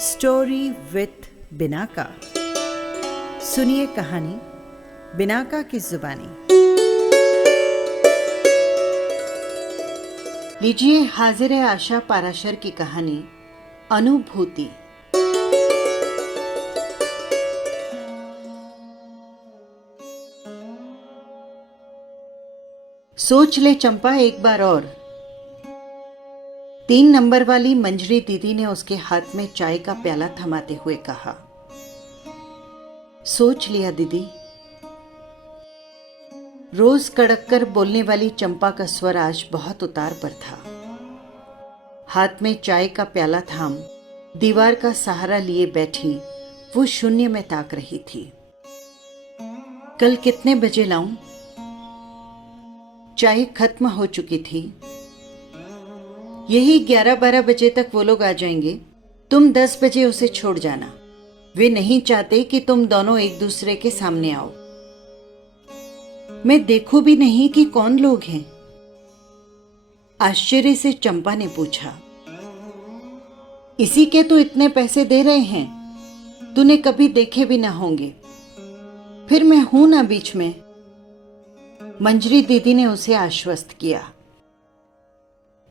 Story with Binaca. सुनिए कहानी Binaca की जुबानी। लीजिए हाजिर है आशा पाराशर की कहानी अनुभूति। सोच ले चंपा एक बार और। 3 नंबर वाली मंजरी दीदी ने उसके हाथ में चाय का प्याला थमाते हुए कहा। सोच लिया दीदी। रोज कड़क कर बोलने वाली चंपा का स्वर आज बहुत उतार पर था। हाथ में चाय का प्याला थाम दीवार का सहारा लिए बैठी वो शून्य में ताक रही थी। कल कितने बजे लाऊं? चाय खत्म हो चुकी थी। यही 11-12 बजे तक वो लोग आ जाएंगे। तुम 10 बजे उसे छोड़ जाना। वे नहीं चाहते कि तुम दोनों एक दूसरे के सामने आओ। मैं देखूं भी नहीं कि कौन लोग हैं? आश्चर्य से चंपा ने पूछा। इसी के तो इतने पैसे दे रहे हैं, तूने कभी देखे भी ना होंगे। फिर मैं हूं ना बीच में। मंजरी दीदी ने उसे आश्वस्त किया।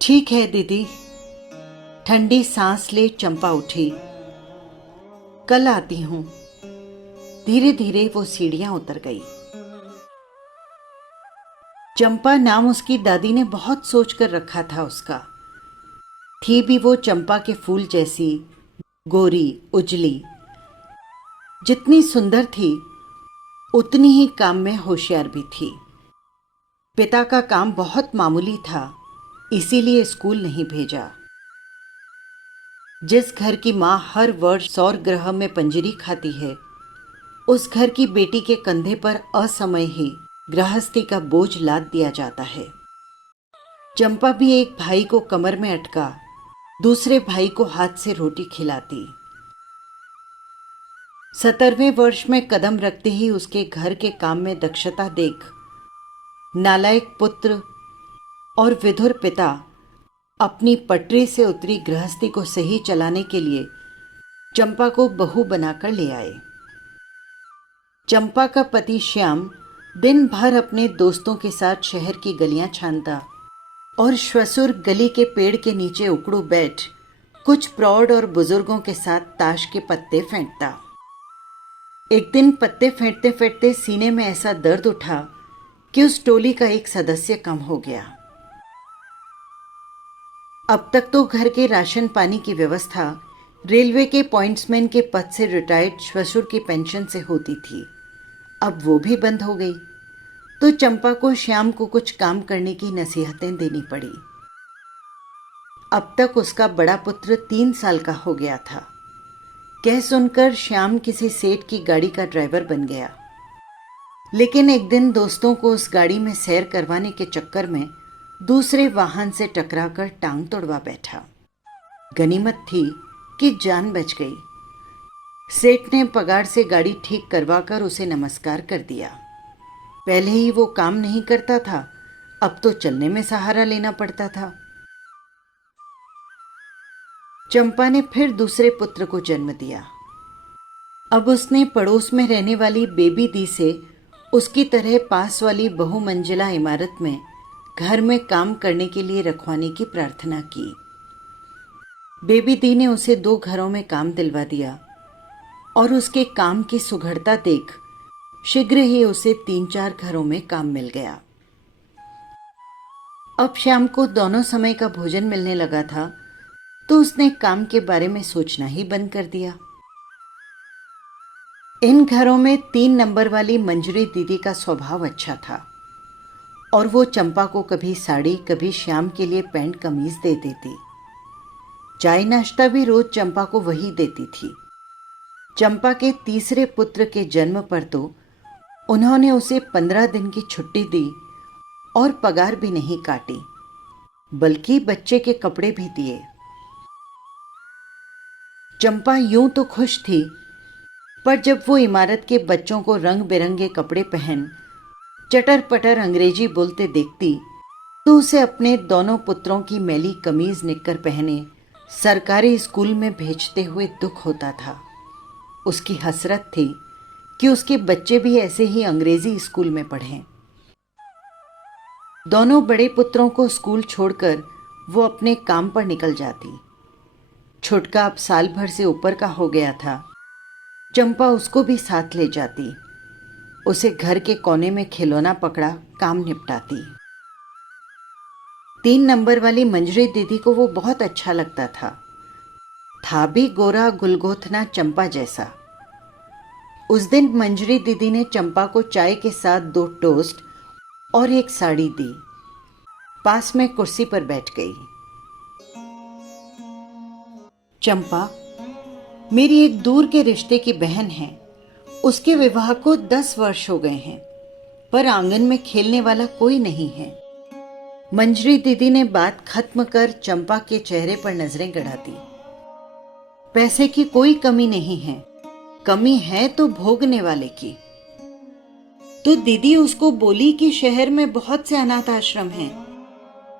ठीक है दीदी। ठंडी सांस ले चंपा उठी। कल आती हूं। धीरे धीरे वो सीढ़ियां उतर गई। चंपा नाम उसकी दादी ने बहुत सोच कर रखा था उसका। थी भी वो चंपा के फूल जैसी, गोरी उजली। जितनी सुंदर थी उतनी ही काम में होशियार भी थी। पिता का काम बहुत मामूली था, इसीलिए स्कूल नहीं भेजा। जिस घर की मां हर वर्ष सौर ग्रह में पंजरी खाती है, उस घर की बेटी के कंधे पर असमय ही गृहस्थी का बोझ लाद दिया जाता है। चंपा भी एक भाई को कमर में अटका दूसरे भाई को हाथ से रोटी खिलाती। 17वें वर्ष में कदम रखते ही उसके घर के काम में दक्षता देख नालायक पुत्र और विधुर पिता अपनी पटरी से उतरी गृहस्थी को सही चलाने के लिए चंपा को बहू बनाकर ले आए। चंपा का पति श्याम दिन भर अपने दोस्तों के साथ शहर की गलियां छानता और श्वशुर गली के पेड़ के नीचे उकड़ू बैठ कुछ प्रौढ़ और बुजुर्गों के साथ ताश के पत्ते फेंटता। एक दिन पत्ते फेंटते फेंटते सीने में ऐसा दर्द उठा कि उस टोली का एक सदस्य कम हो गया। अब तक तो घर के राशन पानी की व्यवस्था रेलवे के पॉइंट्समैन के पद से रिटायर्ड श्वशुर की पेंशन से होती थी। अब वो भी बंद हो गई तो चंपा को श्याम को कुछ काम करने की नसीहतें देनी पड़ी। अब तक उसका बड़ा पुत्र 3 साल का हो गया था। कह सुनकर श्याम किसी सेठ की गाड़ी का ड्राइवर बन गया। लेकिन एक दिन दोस्तों को उस गाड़ी में सैर करवाने के चक्कर में दूसरे वाहन से टकराकर टांग तोड़वा बैठा। गनीमत थी कि जान बच गई। सेठ ने पगार से गाड़ी ठीक करवाकर उसे नमस्कार कर दिया। पहले ही वो काम नहीं करता था, अब तो चलने में सहारा लेना पड़ता था। चंपा ने फिर दूसरे पुत्र को जन्म दिया। अब उसने पड़ोस में रहने वाली बेबी दी से उसकी तरह पास वाली बहुमंजिला इमारत में घर में काम करने के लिए रखवाने की प्रार्थना की। बेबी दी ने उसे 2 घरों में काम दिलवा दिया और उसके काम की सुघड़ता देख शीघ्र ही उसे 3-4 घरों में काम मिल गया। अब शाम को दोनों समय का भोजन मिलने लगा था तो उसने काम के बारे में सोचना ही बंद कर दिया। इन घरों में 3 नंबर वाली मंजरी दीदी का स्वभाव अच्छा था और वो चंपा को कभी साड़ी कभी श्याम के लिए पैंट कमीज दे देती। चाय नाश्ता भी रोज चंपा को वही देती थी। चंपा के तीसरे पुत्र के जन्म पर तो उन्होंने उसे 15 दिन की छुट्टी दी और पगार भी नहीं काटी, बल्कि बच्चे के कपड़े भी दिए। चंपा यूं तो खुश थी, पर जब वो इमारत के बच्चों को रंग बिरंगे कपड़े पहन चटर पटर अंग्रेजी बोलते देखती तो उसे अपने दोनों पुत्रों की मैली कमीज निक्कर पहने सरकारी स्कूल में भेजते हुए दुख होता था। उसकी हसरत थी कि उसके बच्चे भी ऐसे ही अंग्रेजी स्कूल में पढ़ें। दोनों बड़े पुत्रों को स्कूल छोड़कर वो अपने काम पर निकल जाती। छोटका अब साल भर से ऊपर का हो गया था। चंपा उसको भी साथ ले जाती, उसे घर के कोने में खिलौना पकड़ा काम निपटाती। 3 नंबर वाली मंजरी दीदी को वो बहुत अच्छा लगता था भी गोरा गुलगोथना चंपा जैसा। उस दिन मंजरी दीदी ने चंपा को चाय के साथ 2 टोस्ट और एक साड़ी दी। पास में कुर्सी पर बैठ गई। चंपा मेरी एक दूर के रिश्ते की बहन है। उसके विवाह को 10 वर्ष हो गए हैं, पर आंगन में खेलने वाला कोई नहीं है। मंजरी दीदी ने बात खत्म कर चंपा के चेहरे पर नजरें गड़ाती। पैसे की कोई कमी नहीं है, कमी है तो भोगने वाले की। तो दीदी उसको बोली कि शहर में बहुत से अनाथ आश्रम हैं,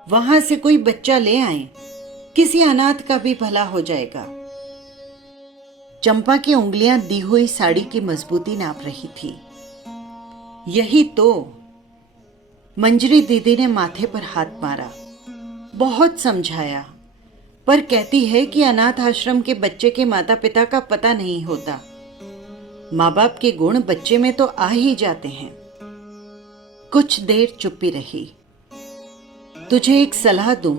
वहां से कोई बच्चा ले आए, किसी अनाथ का भी भला हो जाएगा। चंपा की उंगलियां दी हुई साड़ी की मजबूती नाप रही थी। यही तो। मंजरी दीदी ने माथे पर हाथ मारा। बहुत समझाया, पर कहती है कि अनाथ आश्रम के बच्चे के माता पिता का पता नहीं होता। माँ बाप के गुण बच्चे में तो आ ही जाते हैं। कुछ देर चुप्पी रही। तुझे एक सलाह दूं,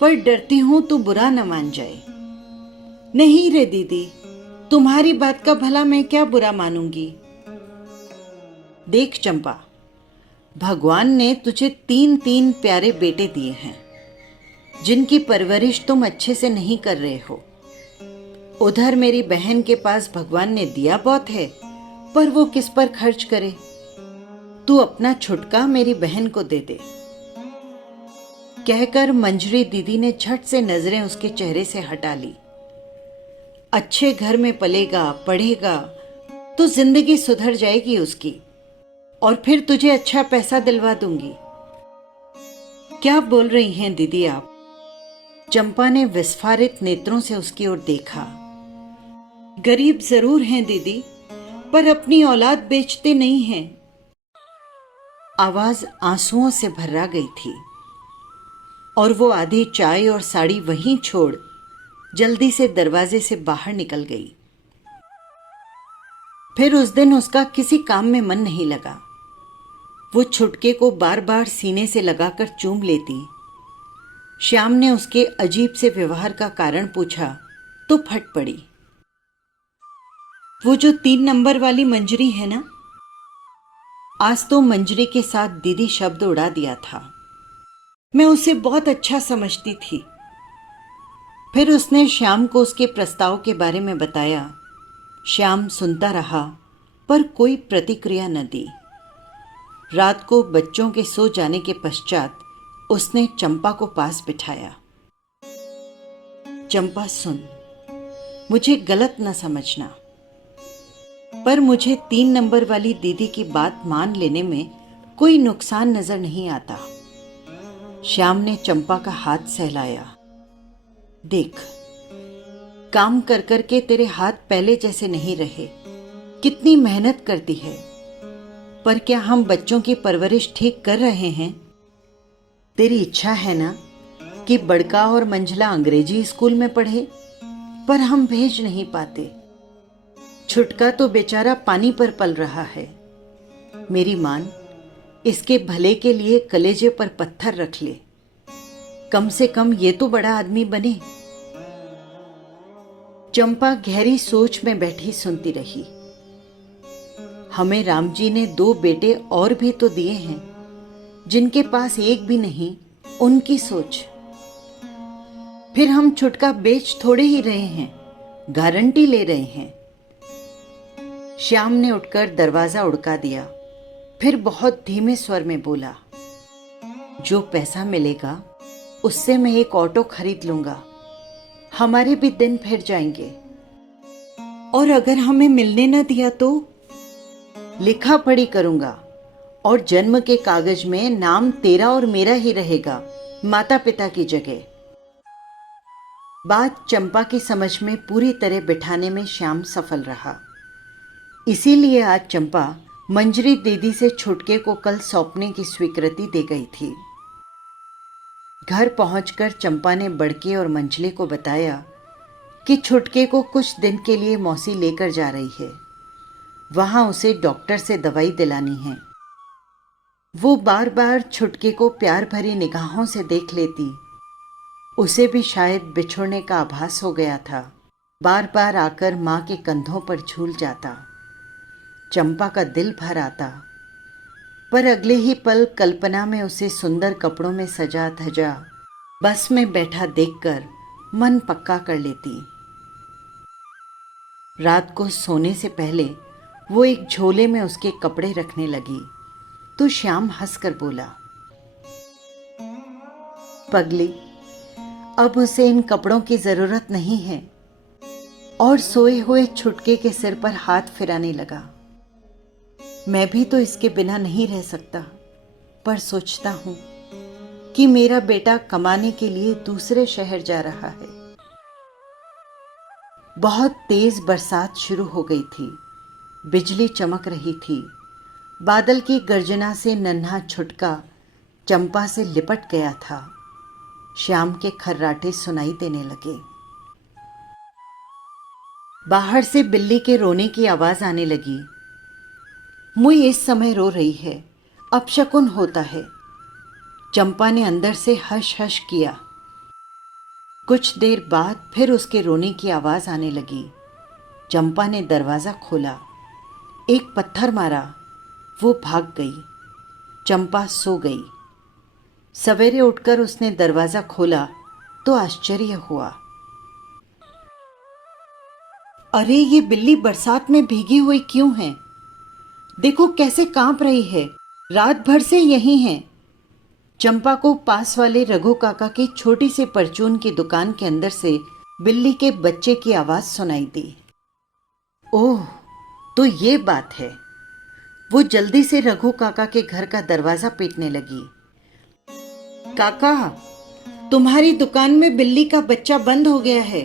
पर डरती हूं तू बुरा न मान जाए। नहीं रे दीदी, तुम्हारी बात का भला मैं क्या बुरा मानूंगी। देख चंपा, भगवान ने तुझे 3 प्यारे बेटे दिए हैं, जिनकी परवरिश तुम अच्छे से नहीं कर रहे हो। उधर मेरी बहन के पास भगवान ने दिया बहुत है, पर वो किस पर खर्च करे। तू अपना छुटका मेरी बहन को दे दे। कहकर मंजरी दीदी ने झट से नजरें उसके चेहरे से हटा ली। अच्छे घर में पलेगा, पढ़ेगा तो जिंदगी सुधर जाएगी उसकी, और फिर तुझे अच्छा पैसा दिलवा दूंगी। क्या बोल रही हैं दीदी आप? चंपा ने विस्फारित नेत्रों से उसकी ओर देखा। गरीब जरूर हैं दीदी, पर अपनी औलाद बेचते नहीं हैं। आवाज आंसुओं से भर्रा गई थी, और वो आधी चाय और साड़ी वहीं छोड़ जल्दी से दरवाजे से बाहर निकल गई। फिर उस दिन उसका किसी काम में मन नहीं लगा। वो छुटके को बार बार सीने से लगाकर चूम लेती। श्याम ने उसके अजीब से व्यवहार का कारण पूछा तो फट पड़ी। वो जो 3 नंबर वाली मंजरी है ना, आज तो मंजरी के साथ दीदी शब्द उड़ा दिया था। मैं उसे बहुत अच्छा समझती थी। फिर उसने श्याम को उसके प्रस्ताव के बारे में बताया। श्याम सुनता रहा, पर कोई प्रतिक्रिया न दी। रात को बच्चों के सो जाने के पश्चात उसने चंपा को पास बिठाया। चंपा सुन, मुझे गलत न समझना, पर मुझे 3 नंबर वाली दीदी की बात मान लेने में कोई नुकसान नजर नहीं आता। श्याम ने चंपा का हाथ सहलाया। देख, काम कर कर के तेरे हाथ पहले जैसे नहीं रहे। कितनी मेहनत करती है, पर क्या हम बच्चों की परवरिश ठीक कर रहे हैं? तेरी इच्छा है ना कि बड़का और मंझला अंग्रेजी स्कूल में पढ़े, पर हम भेज नहीं पाते। छुटका तो बेचारा पानी पर पल रहा है। मेरी मान, इसके भले के लिए कलेजे पर पत्थर रख ले। कम से कम ये तो बड़ा आदमी बने। चंपा गहरी सोच में बैठी सुनती रही। हमें राम जी ने 2 बेटे और भी तो दिए हैं, जिनके पास एक भी नहीं। उनकी सोच। फिर हम छुटका बेच थोड़े ही रहे हैं, गारंटी ले रहे हैं। श्याम ने उठकर दरवाजा उड़का दिया, फिर बहुत धीमे स्वर में बोला, जो पैसा मिलेगा उससे मैं एक ऑटो खरीद लूंगा। हमारे भी दिन फिर जाएंगे। और अगर हमें मिलने न दिया तो लिखा पढ़ी करूंगा, और जन्म के कागज में नाम तेरा और मेरा ही रहेगा, माता पिता की जगह। बात चंपा की समझ में पूरी तरह बिठाने में श्याम सफल रहा। इसीलिए आज चंपा मंजरी दीदी से छुटके को कल सौंपने की स्वीकृति दे गई थी। घर पहुंचकर चंपा ने बड़के और मंझले को बताया कि छुटके को कुछ दिन के लिए मौसी लेकर जा रही है। वहां उसे डॉक्टर से दवाई दिलानी है। वो बार बार छुटके को प्यार भरी निगाहों से देख लेती। उसे भी शायद बिछुड़ने का आभास हो गया था। बार बार आकर माँ के कंधों पर झूल जाता। चंपा का दिल भर आता, पर अगले ही पल कल्पना में उसे सुंदर कपड़ों में सजा धजा बस में बैठा देखकर मन पक्का कर लेती। रात को सोने से पहले वो एक झोले में उसके कपड़े रखने लगी तो श्याम हंसकर बोला, पगली, अब उसे इन कपड़ों की जरूरत नहीं है। और सोए हुए छुटके के सिर पर हाथ फिराने लगा। मैं भी तो इसके बिना नहीं रह सकता, पर सोचता हूं कि मेरा बेटा कमाने के लिए दूसरे शहर जा रहा है। बहुत तेज बरसात शुरू हो गई थी। बिजली चमक रही थी। बादल की गर्जना से नन्हा छुटका चंपा से लिपट गया था। श्याम के खर्राटे सुनाई देने लगे। बाहर से बिल्ली के रोने की आवाज आने लगी। मुई इस समय रो रही है, अपशकुन होता है। चंपा ने अंदर से हश हश किया। कुछ देर बाद फिर उसके रोने की आवाज आने लगी। चंपा ने दरवाजा खोला, एक पत्थर मारा, वो भाग गई। चंपा सो गई। सवेरे उठकर उसने दरवाजा खोला तो आश्चर्य हुआ। अरे, ये बिल्ली बरसात में भीगी हुई क्यों है? देखो कैसे कांप रही है। रात भर से यहीं है। चंपा को पास वाले रघु काका की छोटी सी परचून की दुकान के अंदर से बिल्ली के बच्चे की आवाज सुनाई दी। ओह, तो ये बात है। वो जल्दी से रघु काका के घर का दरवाजा पीटने लगी। काका, तुम्हारी दुकान में बिल्ली का बच्चा बंद हो गया है,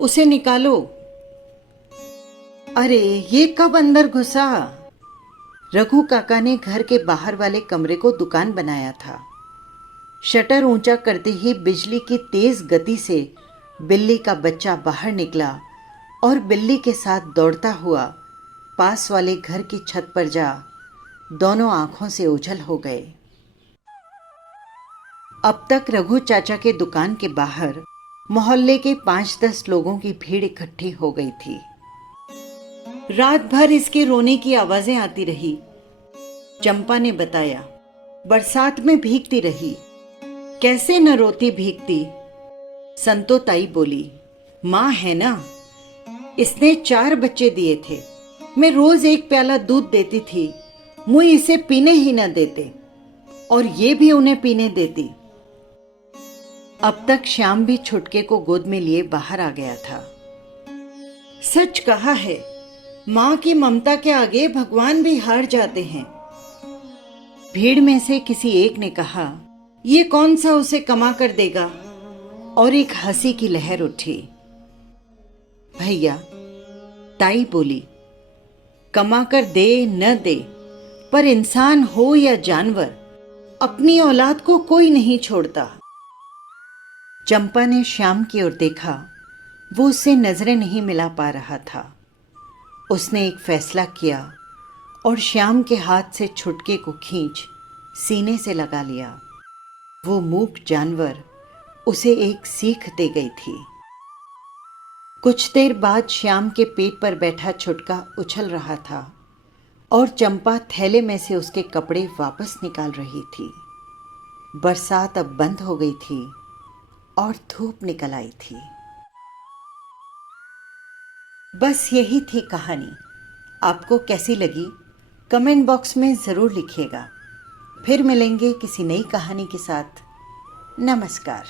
उसे निकालो। अरे, ये कब अंदर घुसा? रघु काका ने घर के बाहर वाले कमरे को दुकान बनाया था। शटर ऊंचा करते ही बिजली की तेज गति से बिल्ली का बच्चा बाहर निकला और बिल्ली के साथ दौड़ता हुआ पास वाले घर की छत पर जा दोनों आंखों से ओझल हो गए। अब तक रघु चाचा के दुकान के बाहर मोहल्ले के 5-10 लोगों की भीड़ इकट्ठी हो गई थी। रात भर इसके रोने की आवाजें आती रही। चंपा ने बताया, बरसात में भीगती रही। कैसे न रोती भीगती। संतो ताई बोली, माँ है ना, इसने 4 बच्चे दिए थे। मैं रोज एक प्याला दूध देती थी। मुझे इसे पीने ही न देते और ये भी उन्हें पीने देती। अब तक श्याम भी छुटके को गोद में लिए बाहर आ गया था। सच कहा है, माँ की ममता के आगे भगवान भी हार जाते हैं। भीड़ में से किसी एक ने कहा, ये कौन सा उसे कमा कर देगा? और एक हंसी की लहर उठी। भैया, ताई बोली, कमा कर दे न दे, पर इंसान हो या जानवर, अपनी औलाद को कोई नहीं छोड़ता। चंपा ने श्याम की ओर देखा। वो उससे नजरें नहीं मिला पा रहा था। उसने एक फैसला किया और श्याम के हाथ से छुटके को खींच सीने से लगा लिया। वो मूक जानवर उसे एक सीख दे गई थी। कुछ देर बाद श्याम के पेट पर बैठा छुटका उछल रहा था और चंपा थैले में से उसके कपड़े वापस निकाल रही थी। बरसात अब बंद हो गई थी और धूप निकल आई थी। बस यही थी कहानी। आपको कैसी लगी कमेंट बॉक्स में ज़रूर लिखिएगा। फिर मिलेंगे किसी नई कहानी के साथ। नमस्कार।